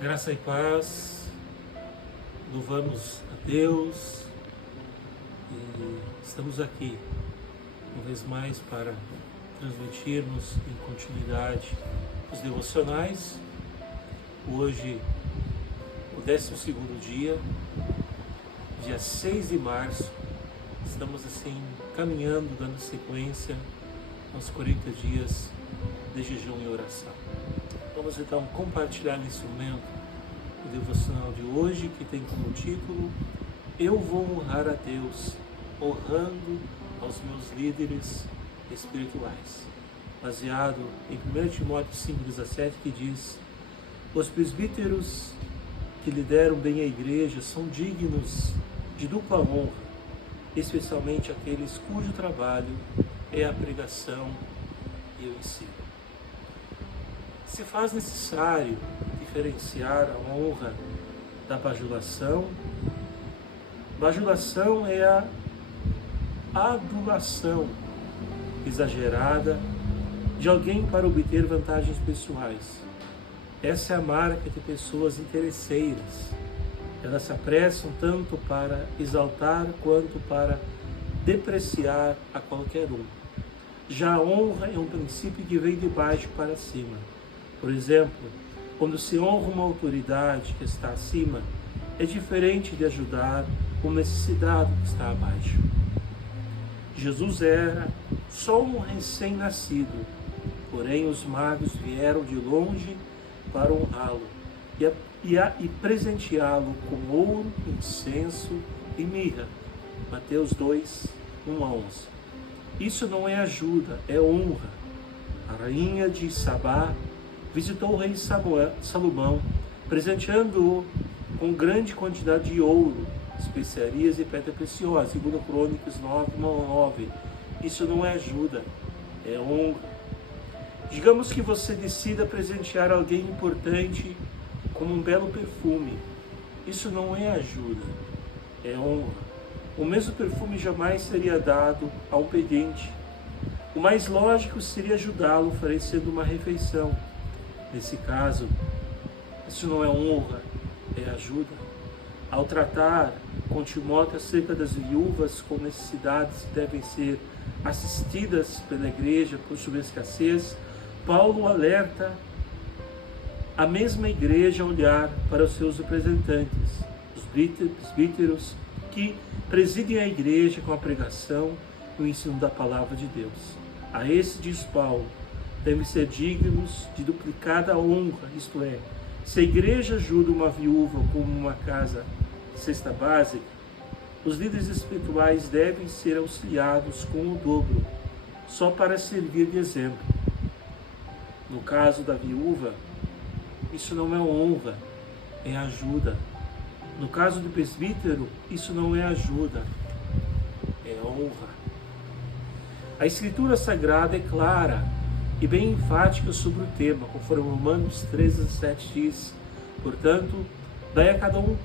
Graça e paz, louvamos a Deus e estamos aqui uma vez mais para transmitirmos em continuidade os devocionais. Hoje, o 12º dia, dia 6 de março, estamos assim caminhando, dando sequência aos 40 dias de jejum e oração. Vamos então compartilhar nesse momento o devocional de hoje, que tem como título: Eu vou honrar a Deus, honrando aos meus líderes espirituais. Baseado em 1 Timóteo 5,17, que diz: Os presbíteros que lideram bem a igreja são dignos de dupla honra, especialmente aqueles cujo trabalho é a pregação e o ensino. Se faz necessário diferenciar a honra da bajulação. Bajulação é a adulação exagerada de alguém para obter vantagens pessoais. Essa é a marca de pessoas interesseiras. Elas se apressam tanto para exaltar quanto para depreciar a qualquer um. Já a honra é um princípio que vem de baixo para cima. Por exemplo, quando se honra uma autoridade que está acima, é diferente de ajudar o necessitado que está abaixo. Jesus era só um recém-nascido, porém os magos vieram de longe para honrá-lo e presenteá-lo com ouro, incenso e mirra. Mateus 2, 1-11. Isso não é ajuda, é honra. A rainha de Sabá visitou o rei Salomão, presenteando-o com grande quantidade de ouro, especiarias e pedra preciosa, segundo Crônicas 9:9. Isso não é ajuda, é honra. Digamos que você decida presentear alguém importante com um belo perfume. Isso não é ajuda, é honra. O mesmo perfume jamais seria dado a um pedinte. O mais lógico seria ajudá-lo oferecendo uma refeição. Nesse caso, isso não é honra, é ajuda. Ao tratar com Timóteo acerca das viúvas com necessidades que devem ser assistidas pela igreja por sua escassez, Paulo alerta a mesma igreja a olhar para os seus representantes, os presbíteros que presidem a igreja com a pregação e o ensino da palavra de Deus. A esse, diz Paulo, devem ser dignos de duplicada honra, isto é, se a igreja ajuda uma viúva como uma casa de cesta básica, os líderes espirituais devem ser auxiliados com o dobro, só para servir de exemplo. No caso da viúva, isso não é honra, é ajuda. No caso do presbítero, isso não é ajuda, é honra. A Escritura Sagrada é clara e bem enfática sobre o tema, conforme Romanos 13:17 diz: Portanto, dai a cada um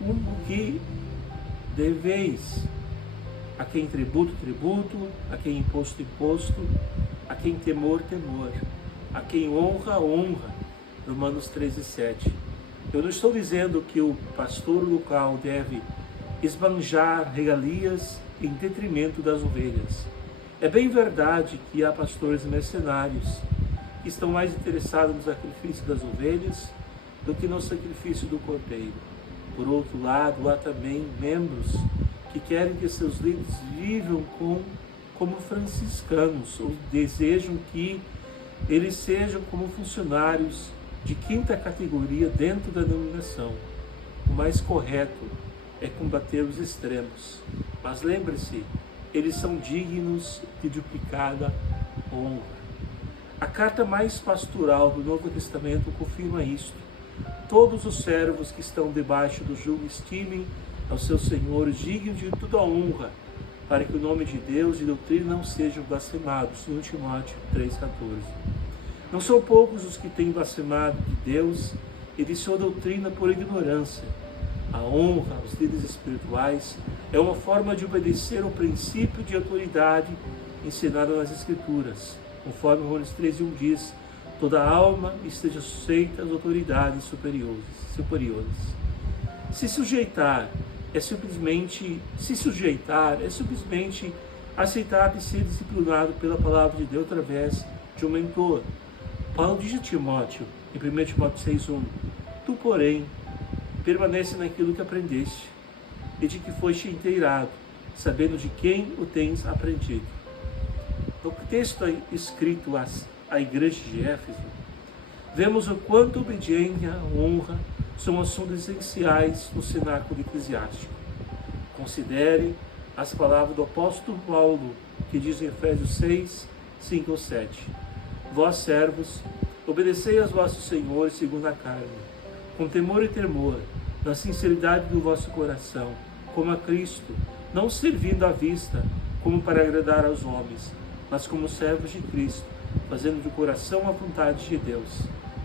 o que deveis, a quem tributo, tributo, a quem imposto, imposto, a quem temor, temor, a quem honra, honra. Romanos 13:7. Eu não estou dizendo que o pastor local deve esbanjar regalias em detrimento das ovelhas. É bem verdade que há pastores mercenários que estão mais interessados no sacrifício das ovelhas do que no sacrifício do cordeiro. Por outro lado, há também membros que querem que seus líderes vivam como franciscanos, ou desejam que eles sejam como funcionários de quinta categoria dentro da denominação. O mais correto é combater os extremos. Mas lembre-se, eles são dignos de duplicada honra. A carta mais pastoral do Novo Testamento confirma isto. Todos os servos que estão debaixo do jugo estimem aos seus senhores dignos de toda a honra, para que o nome de Deus e doutrina não sejam blasfemados. 2 Timóteo 3,14. Não são poucos os que têm blasfemado de Deus e de sua doutrina por ignorância. A honra aos líderes espirituais é uma forma de obedecer ao princípio de autoridade ensinado nas Escrituras. Conforme Romanos 13:1 diz: Toda alma esteja sujeita às autoridades superiores. Se sujeitar é simplesmente aceitar e ser disciplinado pela palavra de Deus através de um mentor. Paulo diz a Timóteo, em 1 Timóteo 6,1: Tu, porém, permanece naquilo que aprendeste e de que foste inteirado, sabendo de quem o tens aprendido. No texto escrito à igreja de Éfeso, vemos o quanto obediência e honra são assuntos essenciais no cenáculo eclesiástico. Considere as palavras do apóstolo Paulo, que diz em Efésios 6, 5 ou 7. Vós, servos, obedecei aos vossos senhores segundo a carne, com temor e tremor, na sinceridade do vosso coração, como a Cristo, não servindo à vista, como para agradar aos homens, mas como servos de Cristo, fazendo de coração a vontade de Deus,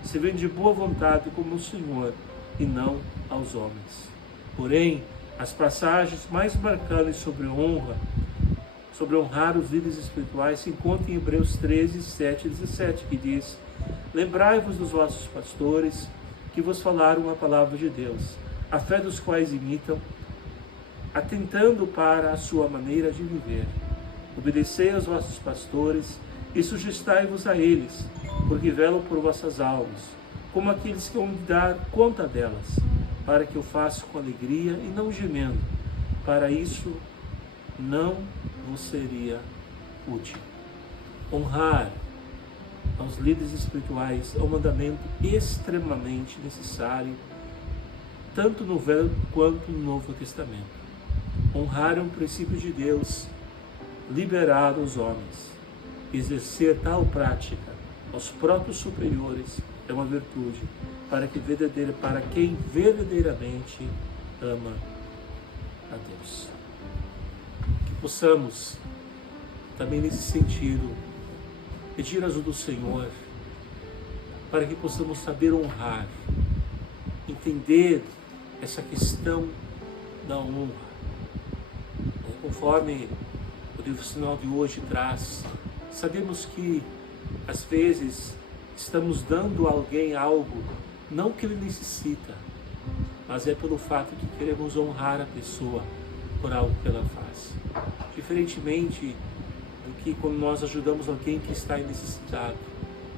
servindo de boa vontade como o Senhor, e não aos homens. Porém, as passagens mais marcantes sobre honrar os líderes espirituais se encontram em Hebreus 13, 7 e 17, que diz: Lembrai-vos dos vossos pastores, que vos falaram a palavra de Deus, a fé dos quais imitam, atentando para a sua maneira de viver. Obedecei aos vossos pastores e sujeitai-vos a eles, porque velam por vossas almas, como aqueles que vão dar conta delas, para que eu faça com alegria e não gemendo. Para isso não vos seria útil. Honrar aos líderes espirituais é um mandamento extremamente necessário, tanto no Velho quanto no Novo Testamento. Honrar é um princípio de Deus liberado aos homens. Exercer tal prática aos próprios superiores é uma virtude para quem verdadeiramente ama a Deus. Que possamos, também nesse sentido, pedir a ajuda do Senhor, para que possamos saber honrar, entender essa questão da honra. Conforme o devocional de hoje traz, sabemos que às vezes estamos dando a alguém algo, não que ele necessita, mas é pelo fato que queremos honrar a pessoa por algo que ela faz. Diferentemente do que quando nós ajudamos alguém que está em necessidade.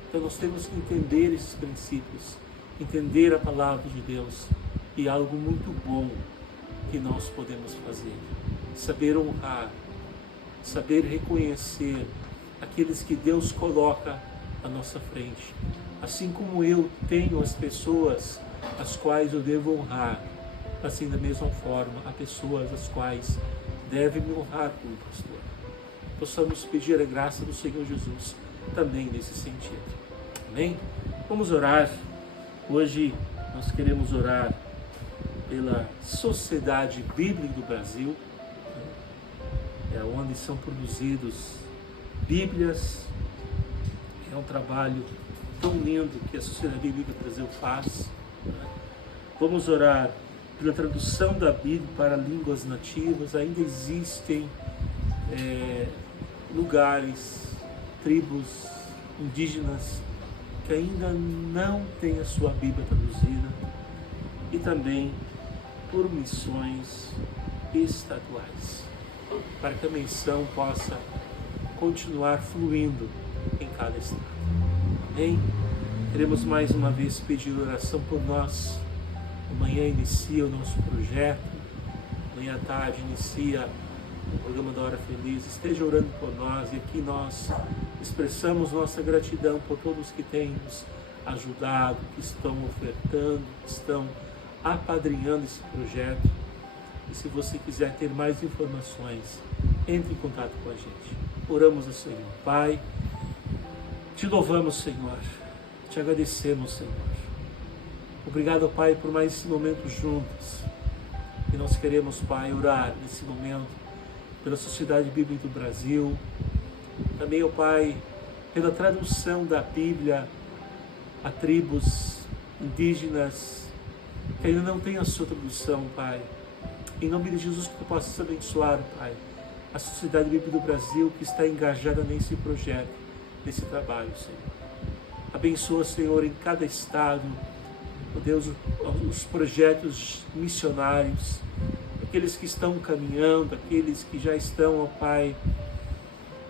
Então nós temos que entender esses princípios, entender a palavra de Deus, e algo muito bom que nós podemos fazer. Saber honrar, saber reconhecer aqueles que Deus coloca à nossa frente. Assim como eu tenho as pessoas as quais eu devo honrar, assim da mesma forma há pessoas as quais devem me honrar como pastor. Possamos pedir a graça do Senhor Jesus também nesse sentido. Amém? Vamos orar. Hoje nós queremos orar pela Sociedade Bíblica do Brasil, onde são produzidos Bíblias. É um trabalho tão lindo que a Sociedade Bíblica do Brasil faz. Vamos orar pela tradução da Bíblia para línguas nativas. Ainda existem lugares, tribos indígenas que ainda não têm a sua Bíblia traduzida, e também por missões estaduais, para que a missão possa continuar fluindo em cada estado. Amém? Queremos mais uma vez pedir oração por nós. Amanhã inicia o nosso projeto, amanhã à tarde inicia o programa da Hora Feliz. Esteja orando por nós, e aqui nós expressamos nossa gratidão por todos que têm nos ajudado, que estão ofertando, que estão apadrinhando esse projeto. E se você quiser ter mais informações, entre em contato com a gente. Oramos ao Senhor. Pai, te louvamos, Senhor, te agradecemos, Senhor. Obrigado, Pai, por mais esse momento juntos. E nós queremos, Pai, orar nesse momento pela Sociedade Bíblica do Brasil. Também, ó Pai, pela tradução da Bíblia a tribos indígenas que ainda não têm a sua tradução, Pai. Em nome de Jesus, que tu possas abençoar, Pai, a Sociedade Bíblica do Brasil que está engajada nesse projeto, nesse trabalho, Senhor. Abençoa, Senhor, em cada estado, ó Deus, os projetos missionários, aqueles que estão caminhando, aqueles que já estão, ó Pai,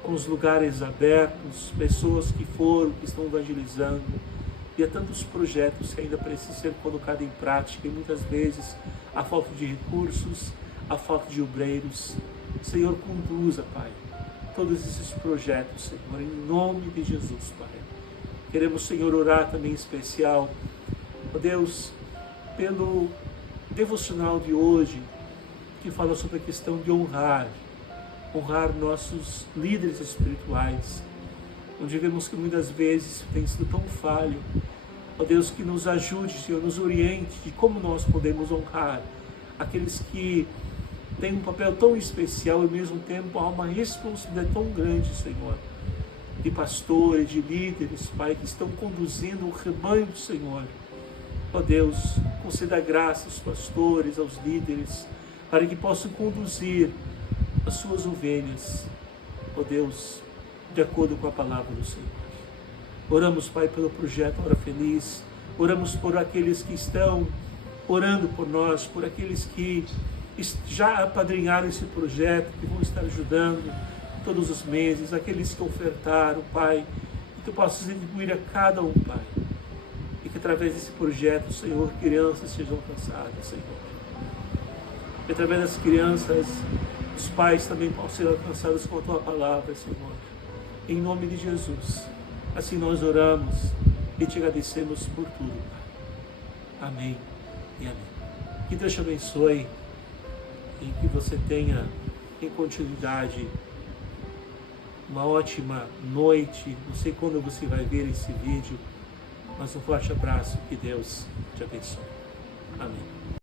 com os lugares abertos, pessoas que foram, que estão evangelizando, e há tantos projetos que ainda precisam ser colocados em prática, e muitas vezes a falta de recursos, a falta de obreiros. Senhor, conduza, Pai, todos esses projetos, Senhor, em nome de Jesus, Pai. Queremos, Senhor, orar também em especial, ó Deus, pelo devocional de hoje, que fala sobre a questão de honrar nossos líderes espirituais, onde vemos que muitas vezes tem sido tão falho. Ó Deus, que nos ajude, Senhor, nos oriente de como nós podemos honrar aqueles que têm um papel tão especial e ao mesmo tempo há uma responsabilidade tão grande, Senhor, de pastores, de líderes, Pai, que estão conduzindo o rebanho do Senhor. Ó Deus, conceda graça aos pastores, aos líderes, para que possam conduzir as suas ovelhas, ó Deus, de acordo com a palavra do Senhor. Oramos, Pai, pelo projeto Hora Feliz, oramos por aqueles que estão orando por nós, por aqueles que já apadrinharam esse projeto, que vão estar ajudando todos os meses, aqueles que ofertaram, Pai, que Tu possas retribuir a cada um, Pai, e que através desse projeto, Senhor, crianças sejam alcançadas, Senhor. Que através das crianças, os pais também possam ser alcançados com a Tua palavra, Senhor. Em nome de Jesus, assim nós oramos e Te agradecemos por tudo, Pai. Amém e amém. Que Deus te abençoe e que você tenha em continuidade uma ótima noite. Não sei quando você vai ver esse vídeo, mas um forte abraço. Que Deus te abençoe.